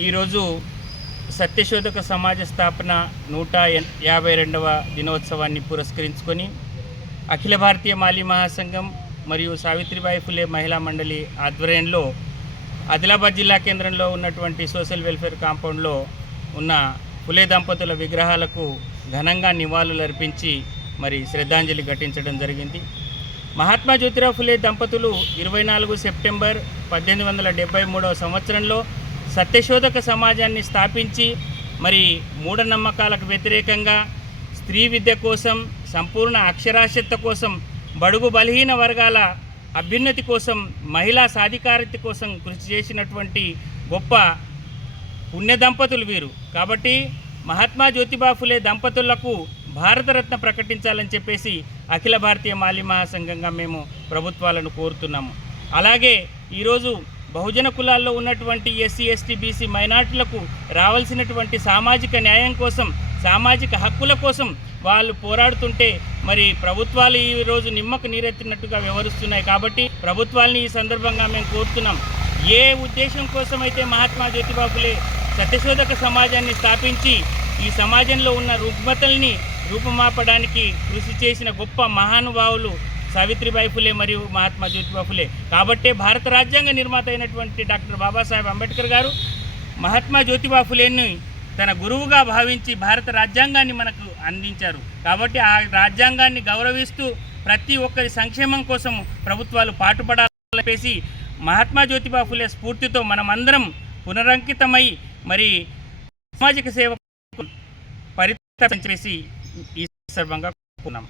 ఈరోజు సత్యశోధక సమాజ స్థాపన 152వ దినోత్సవాన్ని పురస్కరించుకొని అఖిల భారతీయ మాలీ మహాసంఘం మరియు సావిత్రిబాయి ఫులే మహిళా మండలి ఆధ్వర్యంలో ఆదిలాబాద్ జిల్లా కేంద్రంలో ఉన్నటువంటి సోషల్ వెల్ఫేర్ కాంపౌండ్లో ఉన్న ఫులే దంపతుల విగ్రహాలకు ఘనంగా నివాళులు అర్పించి మరి శ్రద్ధాంజలి ఘటించడం జరిగింది. మహాత్మా జ్యోతిరావు ఫులే దంపతులు 24 సెప్టెంబర్ 1873 సంవత్సరంలో సత్యశోధక సమాజాన్ని స్థాపించి మరి మూఢనమ్మకాలకు వ్యతిరేకంగా స్త్రీ విద్య కోసం, సంపూర్ణ అక్షరాస్యత కోసం, బడుగు బలహీన వర్గాల అభ్యున్నతి కోసం, మహిళా సాధికారత కోసం కృషి చేసినటువంటి గొప్ప పుణ్య దంపతులు వీరు. కాబట్టి మహాత్మా జ్యోతిబా ఫులే దంపతులకు భారతరత్న ప్రకటించాలని చెప్పేసి అఖిల భారతీయ మాలీ మహాసంఘంగా మేము ప్రభుత్వాలను కోరుతున్నాము. అలాగే ఈరోజు బహుజన కులాల్లో ఉన్నటువంటి ఎస్సీ, ఎస్టీ, బీసీ మైనార్టీలకు రావాల్సినటువంటి సామాజిక న్యాయం కోసం, సామాజిక హక్కుల కోసం వాళ్ళు పోరాడుతుంటే మరి ప్రభుత్వాలు ఈరోజు నిమ్మకు నీరెత్తినట్టుగా వ్యవహరిస్తున్నాయి. కాబట్టి ప్రభుత్వాలని ఈ సందర్భంగా మేము కోరుతున్నాం, ఏ ఉద్దేశం కోసమైతే మహాత్మా జ్యోతిబా ఫులే సత్యశోధక సమాజాన్ని స్థాపించి ఈ సమాజంలో ఉన్న రుగ్మతల్ని రూపుమాపడానికి కృషి చేసిన గొప్ప మహానుభావులు సావిత్రిబాయి ఫులే మరియు మహాత్మా జ్యోతిబా ఫులే. కాబట్టే భారత రాజ్యాంగ నిర్మాత అయినటువంటి డాక్టర్ బాబాసాహెబ్ అంబేద్కర్ గారు మహాత్మా జ్యోతిబా ఫులేని తన గురువుగా భావించి భారత రాజ్యాంగాన్ని మనకు అందించారు. కాబట్టి ఆ రాజ్యాంగాన్ని గౌరవిస్తూ ప్రతి ఒక్కరి సంక్షేమం కోసం ప్రభుత్వాలు పాటుపడాలని చెప్పేసి మహాత్మా జ్యోతిబా ఫులే స్ఫూర్తితో మనమందరం పునరంకితమై మరి సామాజిక సేవ పరితపించేసి ఈ సందర్భంగా కోరుకున్నాం.